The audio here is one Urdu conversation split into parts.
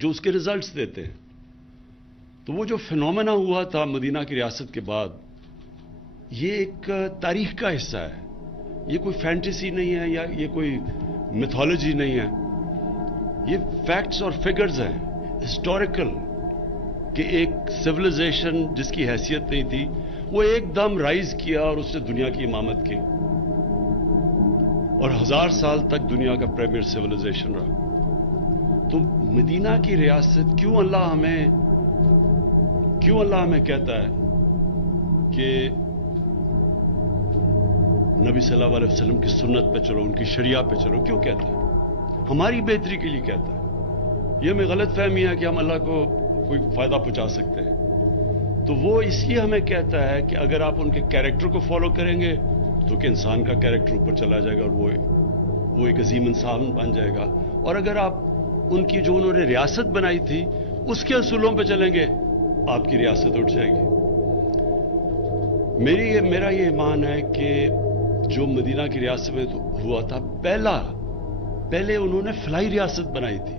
جو اس کے ریزلٹس دیتے ہیں. تو وہ جو فینومینا ہوا تھا مدینہ کی ریاست کے بعد، یہ ایک تاریخ کا حصہ ہے. یہ کوئی فینٹیسی نہیں ہے یا یہ کوئی میتھولوجی نہیں ہے. یہ فیکٹس اور فگرز ہیں ہسٹوریکل، کہ ایک سویلائزیشن جس کی حیثیت نہیں تھی وہ ایک دم رائز کیا اور اس نے دنیا کی امامت کی، اور 1000 سال تک دنیا کا پریمیئر سویلائزیشن رہا. تو مدینہ کی ریاست کیوں اللہ ہمیں کہتا ہے کہ نبی صلی اللہ علیہ وسلم کی سنت پہ چلو، ان کی شریعہ پہ چلو؟ کیوں کہتا ہے؟ ہماری بہتری کے لیے کہتا ہے. یہ ہمیں غلط فہمی ہے کہ ہم اللہ کو کوئی فائدہ پہنچا سکتے ہیں. تو وہ اس لیے ہمیں کہتا ہے کہ اگر آپ ان کے کیریکٹر کو فالو کریں گے تو کہ انسان کا کیریکٹر اوپر چلا جائے گا اور وہ ایک عظیم انسان بن جائے گا. اور اگر آپ ان کی جو انہوں نے ریاست بنائی تھی اس کے اصولوں پہ چلیں گے آپ کی ریاست اٹھ جائے گی. میرا یہ ایمان ہے کہ جو مدینہ کی ریاست میں ہوا تھا، پہلے انہوں نے فلاحی ریاست بنائی تھی،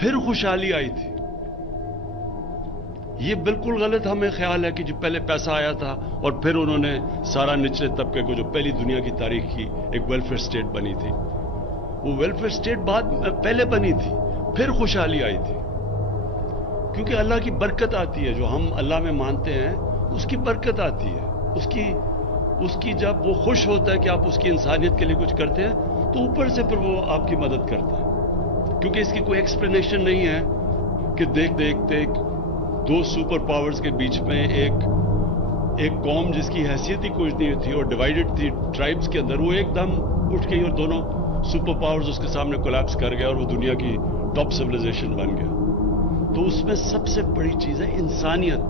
پھر خوشحالی آئی تھی. یہ بالکل غلط ہمیں خیال ہے کہ جو پہلے پیسہ آیا تھا اور پھر انہوں نے سارا نچلے طبقے کو، جو پہلی دنیا کی تاریخ کی ایک ویلفیئر اسٹیٹ بنی تھی، وہ ویلفیئر اسٹیٹ پہلے بنی تھی پھر خوشحالی آئی تھی. کیونکہ اللہ کی برکت آتی ہے، جو ہم اللہ میں مانتے ہیں اس کی برکت آتی ہے. اس کی جب وہ خوش ہوتا ہے کہ آپ اس کی انسانیت کے لیے کچھ کرتے ہیں تو اوپر سے پھر وہ آپ کی مدد کرتا ہے. کیونکہ اس کی کوئی ایکسپلینیشن نہیں ہے کہ دیکھتے دو سپر پاورز کے بیچ میں ایک قوم جس کی حیثیت ہی کچھ نہیں تھی اور ڈیوائیڈڈ تھی ٹرائبز کے اندر، وہ ایک دم اٹھ گئی اور دونوں سپر پاورز اس کے سامنے کولیپس کر گیا اور وہ دنیا کی ٹاپ سویلائزیشن بن گیا. تو اس میں سب سے بڑی چیز ہے انسانیت.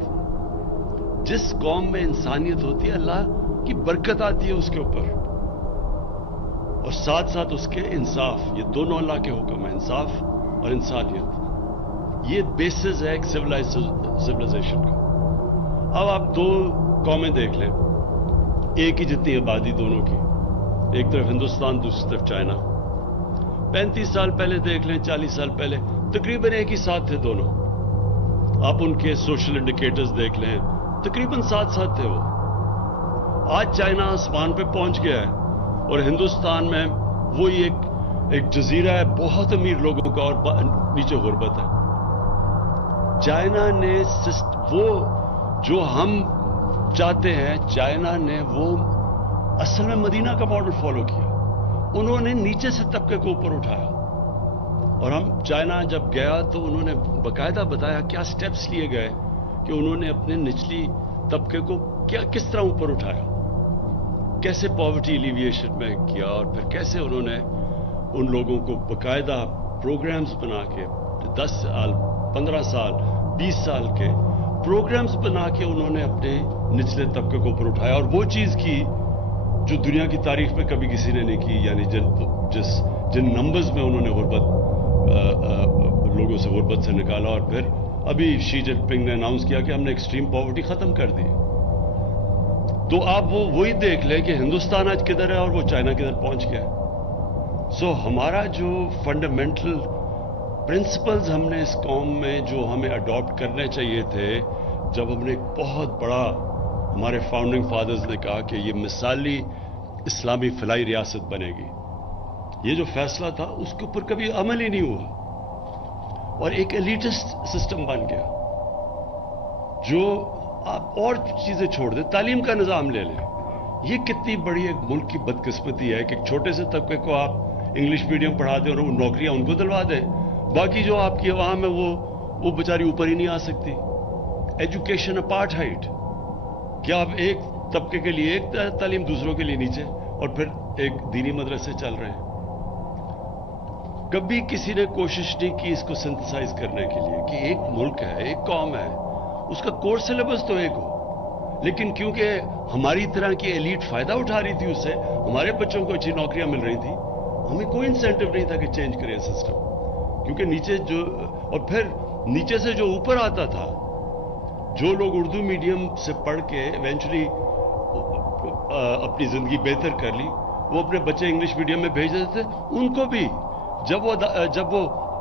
جس قوم میں انسانیت ہوتی ہے اللہ کی برکت آتی ہے اس کے اوپر، اور ساتھ ساتھ اس کے انصاف. یہ دونوں اللہ کے حکم ہیں، انصاف اور انسانیت. یہ بیسز ہے ایک سویلائزیشن کا. اب آپ دو قومیں دیکھ لیں، ایک ہی جتنی آبادی دونوں کی، ایک طرف ہندوستان دوسری طرف چائنا. 35 سال پہلے دیکھ لیں، 40 سال پہلے تقریباً ایک ہی ساتھ تھے دونوں. آپ ان کے سوشل انڈیکیٹرز دیکھ لیں، تقریباً ساتھ تھے وہ. آج چائنا آسمان پہ پہنچ گیا ہے اور ہندوستان میں وہی ایک جزیرہ ہے بہت امیر لوگوں کا اور نیچے غربت ہے. چائنا نے وہ جو ہم چاہتے ہیں، چائنا نے وہ اصل میں مدینہ کا ماڈل فالو کیا. انہوں نے نیچے سے طبقے کو اوپر اٹھایا. اور چائنا جب گیا تو انہوں نے باقاعدہ بتایا کیا سٹیپس لیے گئے کہ انہوں نے اپنے نچلی طبقے کو کس طرح اوپر اٹھایا، کیسے پاورٹی ایلیویشن میں کیا، اور پھر کیسے انہوں نے ان لوگوں کو باقاعدہ پروگرامز بنا کے 10 سال 15 سال 20 سال کے پروگرامز بنا کے انہوں نے اپنے نچلے طبقے کو اوپر اٹھایا. اور وہ چیز کی جو دنیا کی تاریخ میں کبھی کسی نے نہیں کی. یعنی جن نمبرز میں انہوں نے لوگوں سے غربت سے نکالا. اور پھر ابھی شی جن پنگ نے اناؤنس کیا کہ ہم نے ایکسٹریم پاورٹی ختم کر دی. تو آپ وہی دیکھ لیں کہ ہندوستان آج کدھر ہے اور وہ چائنا کدھر پہنچ گیا. سو ہمارا جو فنڈامنٹل پرنسپلز ہم نے اس قوم میں جو ہمیں اڈاپٹ کرنے چاہیے تھے، جب ہم نے ایک بہت بڑا، ہمارے فاؤنڈنگ فادرز نے کہا کہ یہ مثالی اسلامی فلاحی ریاست بنے گی، یہ جو فیصلہ تھا اس کے اوپر کبھی عمل ہی نہیں ہوا اور ایک ایلیٹسٹ سسٹم بن گیا. جو آپ اور چیزیں چھوڑ دیں، تعلیم کا نظام لے لیں. یہ کتنی بڑی ایک ملک کی بدقسمتی ہے کہ ایک چھوٹے سے طبقے کو آپ انگلش میڈیم پڑھا دیں اور نوکریاں ان کو دلوا دیں، باقی جو آپ کی عوام ہے وہ بیچاری اوپر ہی نہیں آ سکتی. ایجوکیشن اپارٹھائڈ، کیا آپ ایک طبقے کے لیے ایک تعلیم، دوسروں کے لیے نیچے، اور پھر ایک دینی مدرسے چل رہے ہیں. کبھی کسی نے کوشش نہیں کی اس کو سنتھسائز کرنے کے لیے کہ ایک ملک ہے، ایک قوم ہے، اس کا کورس سلیبس تو ایک ہو. لیکن کیونکہ ہماری طرح کی ایلیٹ فائدہ اٹھا رہی تھی اس سے، ہمارے بچوں کو اچھی نوکریاں مل رہی تھی، ہمیں کوئی انسینٹو نہیں تھا کہ چینج کرے سسٹم. کیونکہ نیچے اور پھر نیچے سے جو اوپر آتا تھا، جو لوگ اردو میڈیم سے پڑھ کے ایونچولی اپنی زندگی بہتر کر لی، وہ اپنے بچے انگلش میڈیم میں بھیج دیتے تھے. ان کو بھی جب وہ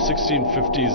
1650s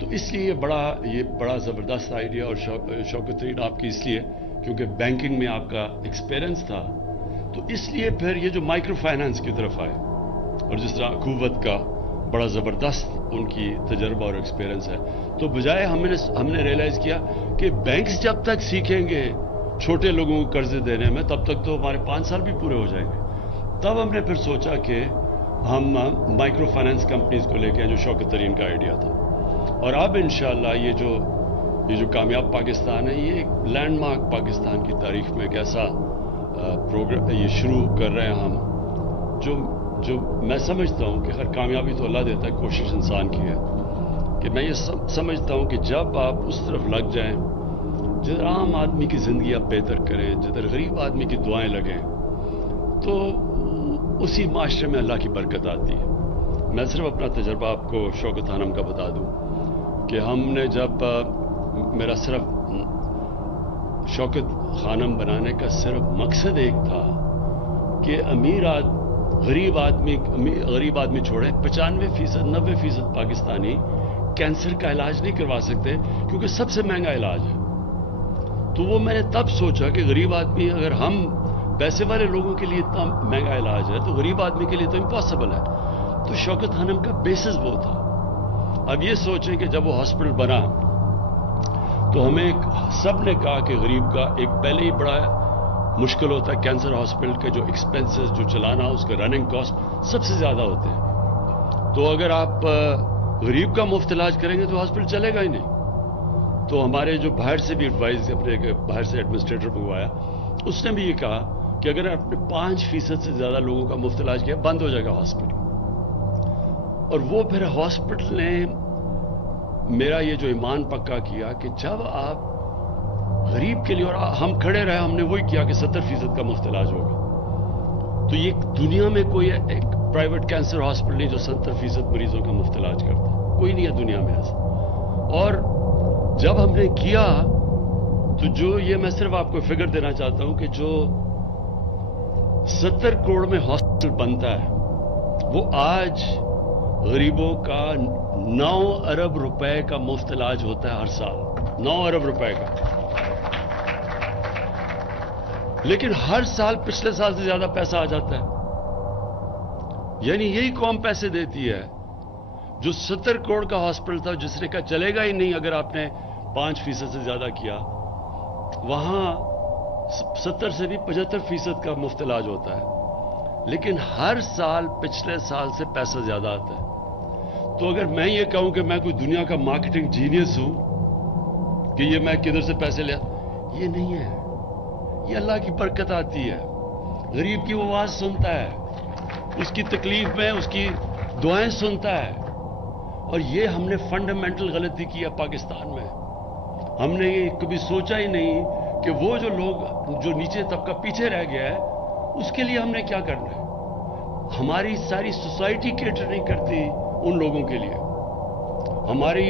تو اس لیے یہ بڑا زبردست آئیڈیا. اور شوکت ترین آپ کی اس لیے کیونکہ بینکنگ میں آپ کا ایکسپیرئنس تھا, تو اس لیے پھر یہ جو مائکرو فائنانس کی طرف آئے, اور جس طرح قوت کا بڑا زبردست ان کی تجربہ اور ایکسپیرئنس ہے, تو بجائے ہم نے ریئلائز کیا کہ بینکس جب تک سیکھیں گے چھوٹے لوگوں کو قرضے دینے میں, تب تک تو ہمارے 5 سال بھی پورے ہو جائیں گے. تب ہم نے پھر سوچا کہ ہم مائکرو فائنانس کمپنیز کو لے کے جو شوکت ترین کا آئیڈیا تھا. اور اب انشاءاللہ یہ جو کامیاب پاکستان ہے, یہ ایک لینڈ مارک پاکستان کی تاریخ میں ایک ایسا پروگرام یہ شروع کر رہے ہیں ہم, جو میں سمجھتا ہوں کہ ہر کامیابی تو اللہ دیتا ہے, کوشش انسان کی ہے. کہ میں یہ سمجھتا ہوں کہ جب آپ اس طرف لگ جائیں جدھر عام آدمی کی زندگی آپ بہتر کریں, جدھر غریب آدمی کی دعائیں لگیں, تو اسی معاشرے میں اللہ کی برکت آتی ہے. میں صرف اپنا تجربہ آپ کو شوکت خانم کا بتا دوں کہ ہم نے جب میرا صرف شوکت خانم بنانے کا صرف مقصد ایک تھا کہ غریب آدمی چھوڑیں, 95% 90% پاکستانی کینسر کا علاج نہیں کروا سکتے کیونکہ سب سے مہنگا علاج ہے. تو وہ میں نے تب سوچا کہ غریب آدمی, اگر ہم پیسے والے لوگوں کے لیے اتنا مہنگا علاج ہے تو غریب آدمی کے لیے تو امپاسبل ہے. تو شوکت خانم کا بیسس وہ تھا. اب یہ سوچیں کہ جب وہ ہاسپٹل بنا تو ہمیں سب نے کہا کہ غریب کا ایک پہلے ہی بڑا مشکل ہوتا ہے, کینسر ہاسپٹل کے جو ایکسپینسز جو چلانا اس کا رننگ کاسٹ سب سے زیادہ ہوتے ہیں. تو اگر آپ غریب کا مفت علاج کریں گے تو ہاسپٹل چلے گا ہی نہیں. تو ہمارے جو باہر سے بھی ایڈوائز, اپنے باہر سے ایڈمنسٹریٹر منگوایا, اس نے بھی یہ کہا کہ اگر آپ نے 5% سے زیادہ لوگوں کا مفت علاج کیا بند ہو جائے گا ہاسپٹل. اور وہ پھر ہاسپٹل نے میرا یہ جو ایمان پکا کیا کہ جب آپ غریب کے لیے, اور ہم کھڑے رہے, ہم نے وہی کیا کہ 70% کا مفت علاج ہوگا. تو یہ دنیا میں کوئی ایک پرائیویٹ کینسر ہاسپٹل نہیں جو 70% مریضوں کا مفت علاج کرتا, کوئی نہیں ہے دنیا میں ایسا. اور جب ہم نے کیا تو جو یہ میں صرف آپ کو فگر دینا چاہتا ہوں کہ جو 70 کروڑ میں ہاسپٹل بنتا ہے وہ آج غریبوں کا 9 ارب روپے کا مفت علاج ہوتا ہے ہر سال, 9 ارب روپے کا. لیکن ہر سال پچھلے سال سے زیادہ پیسہ آ جاتا ہے. یعنی یہی قوم پیسے دیتی ہے. جو 70 کروڑ کا ہاسپٹل تھا جس نے کہا چلے گا ہی نہیں اگر آپ نے 5% سے زیادہ کیا, وہاں 70 سے بھی 75% کا مفت علاج ہوتا ہے. لیکن ہر سال پچھلے سال سے پیسہ زیادہ آتا ہے. تو اگر میں یہ کہوں کہ میں کوئی دنیا کا مارکیٹنگ جینیس ہوں کہ یہ میں کدھر سے پیسے لیا, یہ نہیں ہے. یہ اللہ کی برکت آتی ہے. غریب کی وہ آواز سنتا ہے, اس کی تکلیف میں اس کی دعائیں سنتا ہے. اور یہ ہم نے فنڈامنٹل غلطی کی ہے پاکستان میں. ہم نے یہ کبھی سوچا ہی نہیں کہ وہ جو لوگ جو نیچے طبقہ پیچھے رہ گیا ہے اس کے لیے ہم نے کیا کرنا ہے. ہماری ساری سوسائٹی کیٹر نہیں کرتی ان لوگوں کے لیے. ہماری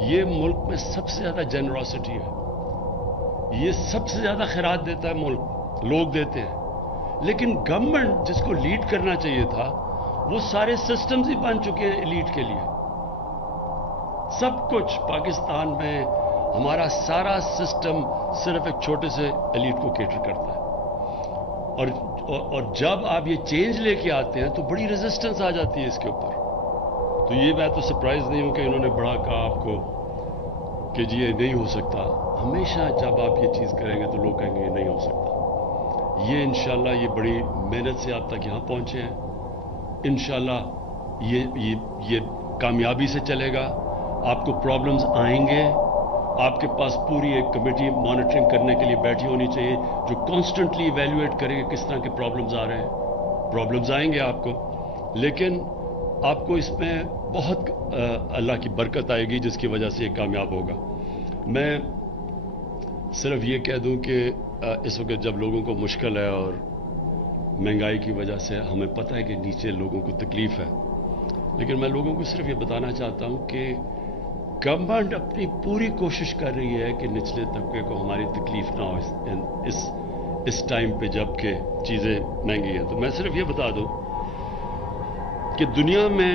یہ ملک میں سب سے زیادہ جنراسٹی ہے. یہ سب سے زیادہ خیرات دیتا ہے ملک, لوگ دیتے ہیں. لیکن گورنمنٹ جس کو لیڈ کرنا چاہیے تھا وہ سارے سسٹمز ہی بن چکے ہیں ایلیٹ کے لیے. سب کچھ پاکستان میں ہمارا سارا سسٹم صرف ایک چھوٹے سے ایلیٹ کو کیٹر کرتا ہے. اور جب آپ یہ چینج لے کے آتے ہیں تو بڑی ریزسٹنس آ جاتی ہے اس کے اوپر. تو یہ میں تو سرپرائز نہیں ہوں کہ انہوں نے بڑا کہا آپ کو کہ جی یہ نہیں ہو سکتا. ہمیشہ جب آپ یہ چیز کریں گے تو لوگ کہیں گے یہ نہیں ہو سکتا. یہ انشاءاللہ یہ بڑی محنت سے آپ تک یہاں پہنچے ہیں. انشاءاللہ یہ کامیابی سے چلے گا. آپ کو پرابلمز آئیں گے. آپ کے پاس پوری ایک کمیٹی مانیٹرنگ کرنے کے لیے بیٹھی ہونی چاہیے جو کانسٹنٹلی ایویلویٹ کرے کہ کس طرح کے پرابلمز آ رہے ہیں. پرابلمز آئیں گے آپ کو, لیکن آپ کو اس میں بہت اللہ کی برکت آئے گی جس کی وجہ سے یہ کامیاب ہوگا. میں صرف یہ کہہ دوں کہ اس وقت جب لوگوں کو مشکل ہے اور مہنگائی کی وجہ سے ہمیں پتہ ہے کہ نیچے لوگوں کو تکلیف ہے, لیکن میں لوگوں کو صرف یہ بتانا چاہتا ہوں کہ گورنمنٹ اپنی پوری کوشش کر رہی ہے کہ نچلے طبقے کو ہماری تکلیف نہ ہو اس ٹائم پہ جب کہ چیزیں مہنگی ہیں. تو میں صرف یہ بتا دوں کہ دنیا میں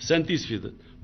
37%।